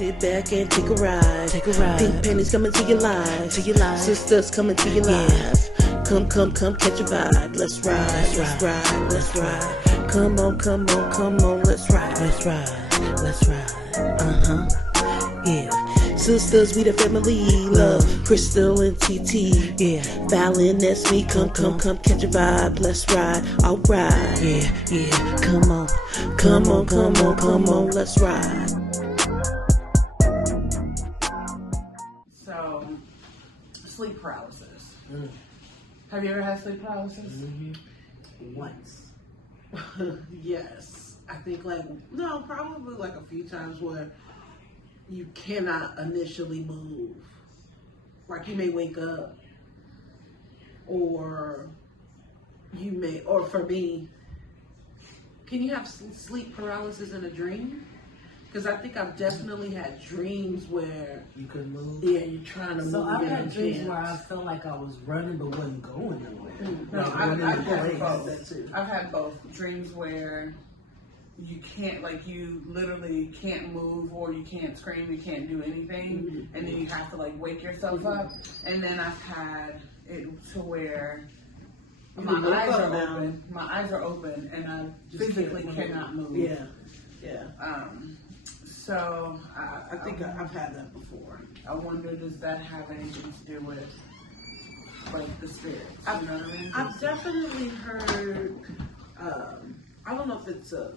Sit back and take a ride. Pink panties coming to your life. Sisters coming to your life. Come, catch a vibe. Let's ride. Come on, let's ride. Yeah. Sisters, we the family. Love, Crystal and TT. Yeah. Fallon, that's me. Come, catch a vibe. Let's ride. Alright. Yeah. Come on, let's ride. So, sleep paralysis. Have you ever had sleep paralysis? Once. Yes. I think probably like a few times where you cannot initially move. Like you may wake up or for me, can you have sleep paralysis in a dream? Because I think I've definitely had dreams where you couldn't move. Yeah, you're trying to move. So I've had dreams where I felt like I was running but wasn't going nowhere. No, I've had both. That too. I've had both dreams where you can't, you literally can't move, or you can't scream, you can't do anything, and then you have to wake yourself up. And then I've had it to where my eyes are open, and I physically cannot move. Yeah. So I think I've had that before. I wonder, does that have anything to do with the spirits? You know what I mean? I've definitely heard. I don't know if it's a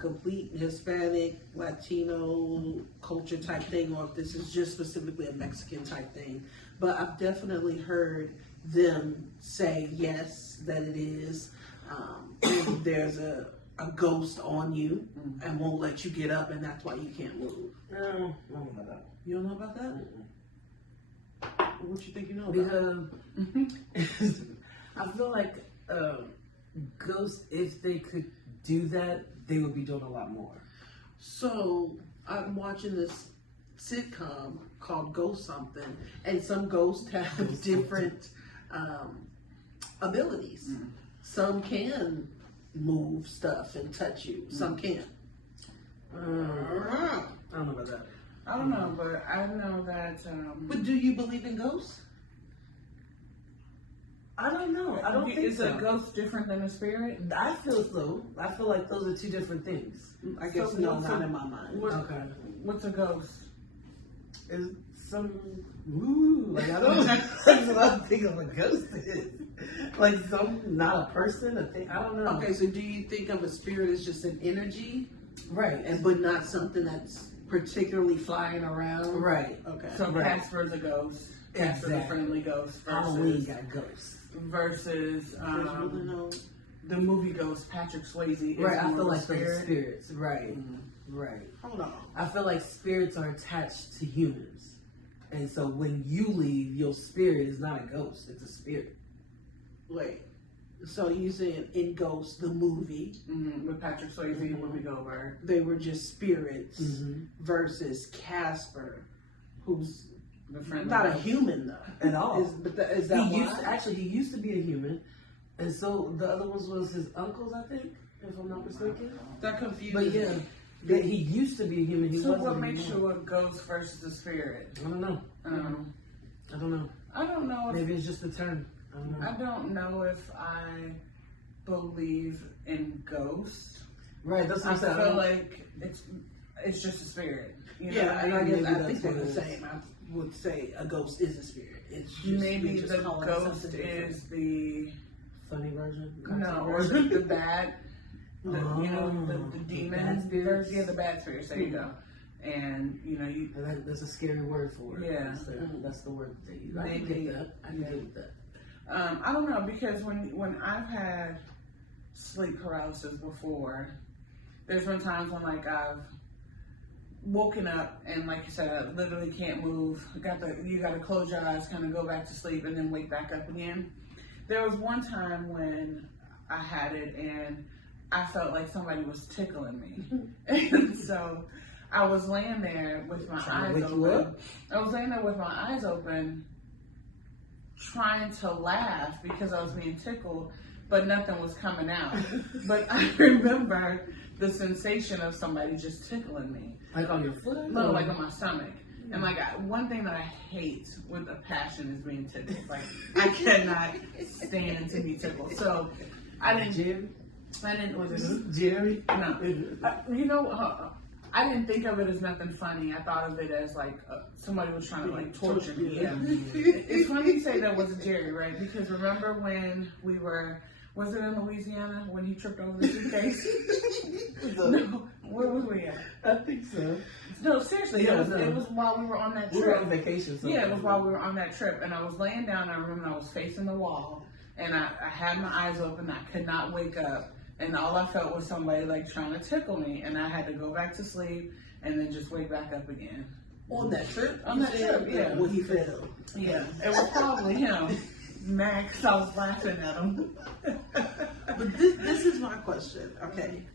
complete Hispanic, Latino culture type thing, or if this is just specifically a Mexican type thing. But I've definitely heard them say yes, that it is. And there's a ghost on you and won't let you get up, and that's why you can't move. No, I don't know about that. You don't know about that? What you think you know about? Because I feel like ghosts, if they could do that, they would be doing a lot more. So I'm watching this sitcom called Ghost Something, and some ghosts have different abilities. Some can move stuff and touch you. Some can't. I don't know about that. I don't know, but I know that. But do you believe in ghosts? I don't know. I don't think is a ghost different than a spirit? I feel so. I feel like those are two different things. I guess so, no, not in my mind. Okay. What's a ghost? Is some I don't know. That's what I'm thinking of a ghost is. Not a person, a thing. I don't know. Okay, so do you think of a spirit as just an energy? Right. But not something that's particularly flying around? Right. Okay. So Casper's a ghost. Casper's a friendly ghost. Halloween got ghosts. Versus the movie Ghost, Patrick Swayze. Is right, I feel like those spirits. Right. Right. Hold on. I feel like spirits are attached to humans. And so when you leave, your spirit is not a ghost, it's a spirit. Wait. So you saying in Ghost, the movie, with Patrick Swayze and Whoopi Goldberg, they were just spirits versus Casper, who's not a human though at all. Is that he used to be a human, and so the other ones was his uncles, I think, if I'm not mistaken. That confused. But yeah, he used to be a human. So what makes you a ghost versus a spirit? I don't know. I don't know. I don't know. Maybe it's just a term. I don't know if I believe in ghosts. Right. That's what I feel like it's just a spirit. You know? Yeah, and I think they're the same. I would say a ghost is a spirit. It's just, maybe the ghost is the funny version. No, or the bad. The demon spirits. Yeah, the bad spirits. There you go. And that's a scary word for it. Yeah, that's the word that you. I can get that. I can get with that. I don't know, because when I've had sleep paralysis before, there's been times when I've woken up and like you said, I literally can't move. You got to close your eyes, kind of go back to sleep, and then wake back up again. There was one time when I had it and I felt like somebody was tickling me, and so I was laying there with my eyes open. I was laying there with my eyes open, trying to laugh because I was being tickled, but nothing was coming out. But I remember the sensation of somebody just tickling me. Like on your foot? No, like on my stomach. And like one thing that I hate with a passion is being tickled. Like I cannot stand to be tickled. So I didn't. Was it Jerry? No. You know, I didn't think of it as nothing funny. I thought of it as like somebody was trying to like torture me. Yeah. It's funny you say that was Jerry, right? Because remember when we were. Was it in Louisiana when he tripped over the suitcase? No, where was we at? I think so. No, seriously, it was while we were on that trip. We were on vacation. Yeah, it was while we were on that trip, and I was laying down. I remember I was facing the wall, and I had my eyes open. I could not wake up, and all I felt was somebody like trying to tickle me, and I had to go back to sleep, and then just wake back up again. On that trip? On that trip, yeah. When he fell. Yeah, it was probably him. Max, I was laughing at him. But this is my question.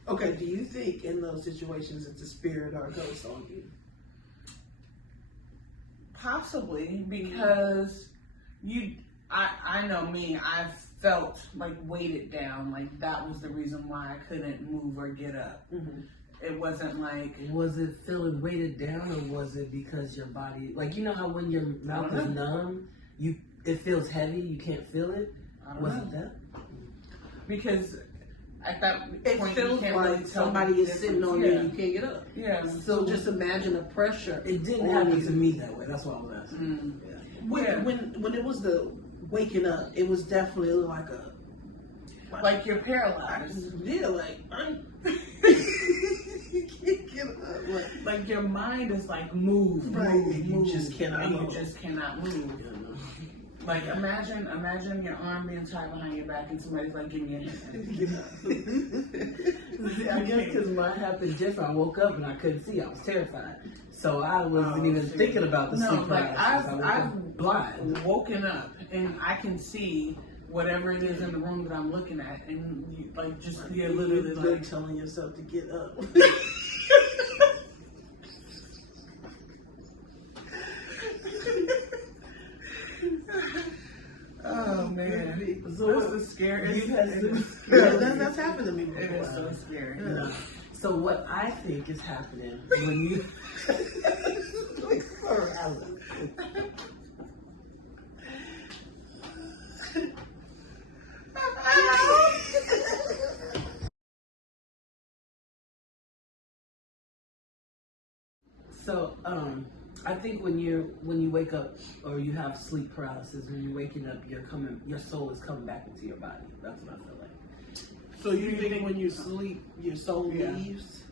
Okay. Do you think in those situations it's a spirit or a ghost on you? Possibly, because I know me. I felt like weighted down. Like that was the reason why I couldn't move or get up. Mm-hmm. It wasn't like. Was it feeling weighted down, or was it because your body, like you know how when your mouth is numb, it feels heavy, you can't feel it? Was it that? Because at that point, it feels like somebody is sitting on you and you can't get up. Yeah. So just imagine the pressure. It didn't happen to me that way. That's what I was asking. Yeah. When it was the waking up, it was definitely like you're paralyzed. Yeah, like you can't get up. Like your mind is like move, you just cannot move. You just cannot move. Like imagine your arm being tied behind your back and somebody's like, give me a hand. I guess because mine happened different. I woke up and I couldn't see. I was terrified. So I wasn't even thinking about the sleep paralysis. I've blind. Woken up and I can see whatever it is in the room that I'm looking at, and you're literally like telling yourself to get up. Oh man, so this is scary. That's happened to me before. It is so scary. Yeah. So what I think is happening when you So I think when you wake up or you have sleep paralysis, when you're waking up, your soul is coming back into your body. That's what I feel like. So you think when you sleep, your soul leaves?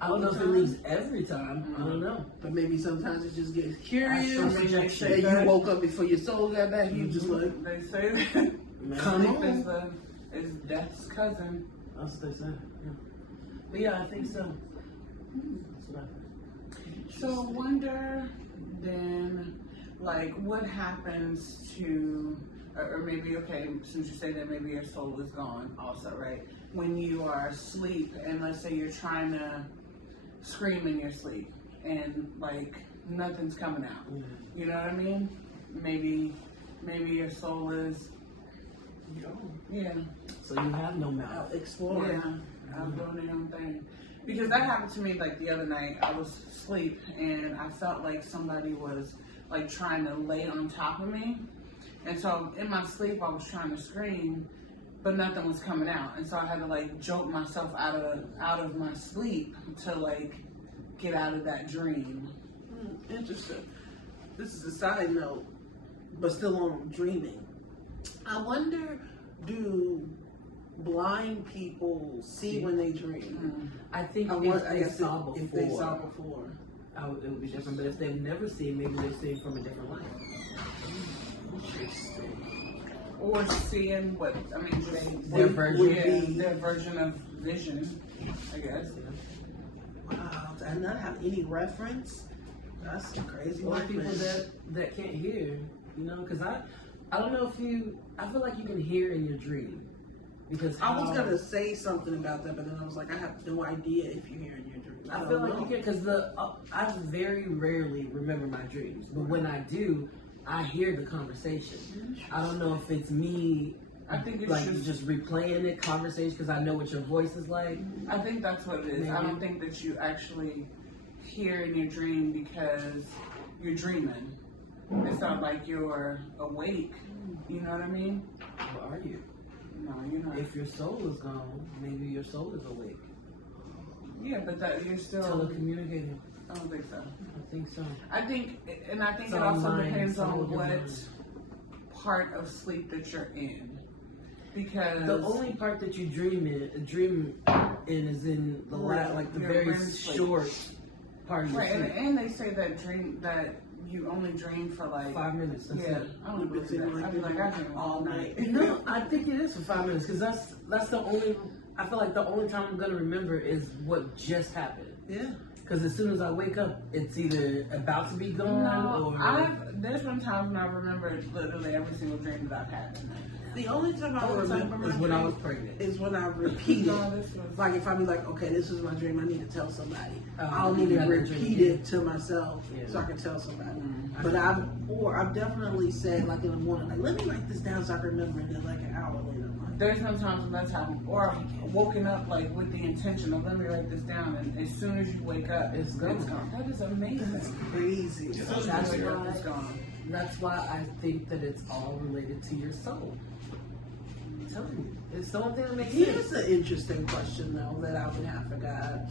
I don't know if it leaves every time. I don't know. But maybe sometimes it just gets curious. They say you woke up before your soul got back. You just like, they say that. Come on. Is death's cousin. That's what they say. Yeah. But yeah, I think so. That's what I think. So I wonder then, like, what happens to, or maybe, okay, since you say that maybe your soul is gone also, right? When you are asleep and let's say you're trying to scream in your sleep and like nothing's coming out. You know what I mean? Maybe your soul is, yeah. So you have no mouth. Exploring. Yeah, I'm doing the own thing. Because that happened to me like the other night. I was asleep and I felt like somebody was like trying to lay on top of me. And so in my sleep, I was trying to scream, but nothing was coming out. And so I had to like jolt myself out of my sleep to like get out of that dream. Interesting. This is a side note, but still on dreaming. I wonder, do blind people see when they dream? I think if they saw before, it would be different. But if they've never seen, maybe they're seeing from a different light. Interesting. Or seeing what, I mean, their version, their version of vision, I guess. Wow, and not have any reference. That's crazy. Or people that can't hear, you know, because I don't know if I feel like you can hear in your dream. Because I was gonna say something about that, but then I was like, I have no idea if you hear in your dreams. I feel like you can, because I very rarely remember my dreams, but when I do, I hear the conversation. I don't know if it's me. I think it's like just replaying it, conversation, because I know what your voice is like. I think that's what it is. Maybe. I don't think that you actually hear in your dream because you're dreaming. It's not like you're awake. You know what I mean? Or are you? No, you're not. If your soul is gone, maybe your soul is awake. Yeah, but that you're still Telecommunicating. I don't think so. I think so. I think it It's also online, depends it's all on what online. part of sleep that you're in. Because The only part that you dream in is in the like the your very REM sleep. short part of your right, sleep. and they say that you only dream for like 5 minutes. That's yeah, it. I don't believe that. I feel like I dream all night. No, I think it is for 5 minutes because that's the only. I feel like the only time I'm gonna remember is what just happened. Yeah. Because as soon as I wake up, it's either about to be gone No, or there's been times when I remember literally every single dream that I've had. The only time I remember is when I was pregnant. is when I repeat No, it. this was Like if I be like, okay, this is my dream, I need to tell somebody. Oh, I'll need to you gotta repeat dream. it to myself Yeah. so I can tell somebody. Mm-hmm. But I've definitely said like in the morning, like let me write this down so I can remember, and then like an hour later, I'm like, there's no times when that's happened. Or I've woken up like with the intention of let me write this down, and as soon as you wake up, It's gone. That is amazing. crazy. As soon as you wake up, it's gone. That's why I think that it's all related to your soul. I'm telling you, it's the only thing that makes Here's sense. an interesting question though that I would have for God.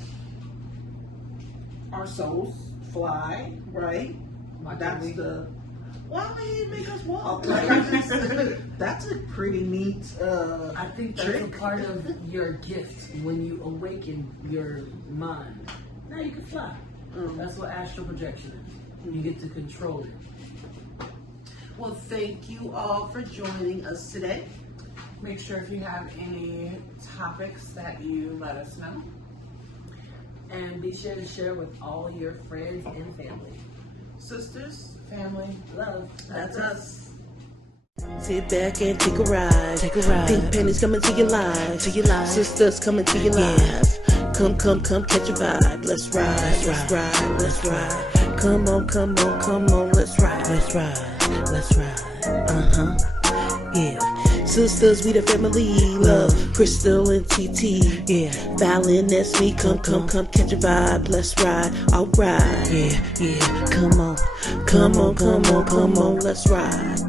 Our souls fly, right? Why can't That's we? the. Why would he make us walk? Like, I just, that's a pretty neat. I think that's trick. a part of your gift when you awaken your mind. Now you can fly. That's what astral projection is. You get to control it. Well, thank you all for joining us today. Make sure if you have any topics that you let us know. And be sure to share with all your friends and family. Sisters, Family, Love. that's us. Sit back and take a ride. Take a ride. Pink pennies coming to your life. To your life. Sisters coming to your life. Come, catch a vibe. Let's ride. Let's ride. Let's ride. Come on, let's ride. Let's ride. Let's ride. Yeah. Sisters, we the family. Love, Crystal and TT. Yeah. Valen, that's me. Come, catch a vibe. Let's ride. Alright. Yeah. Come on, let's ride.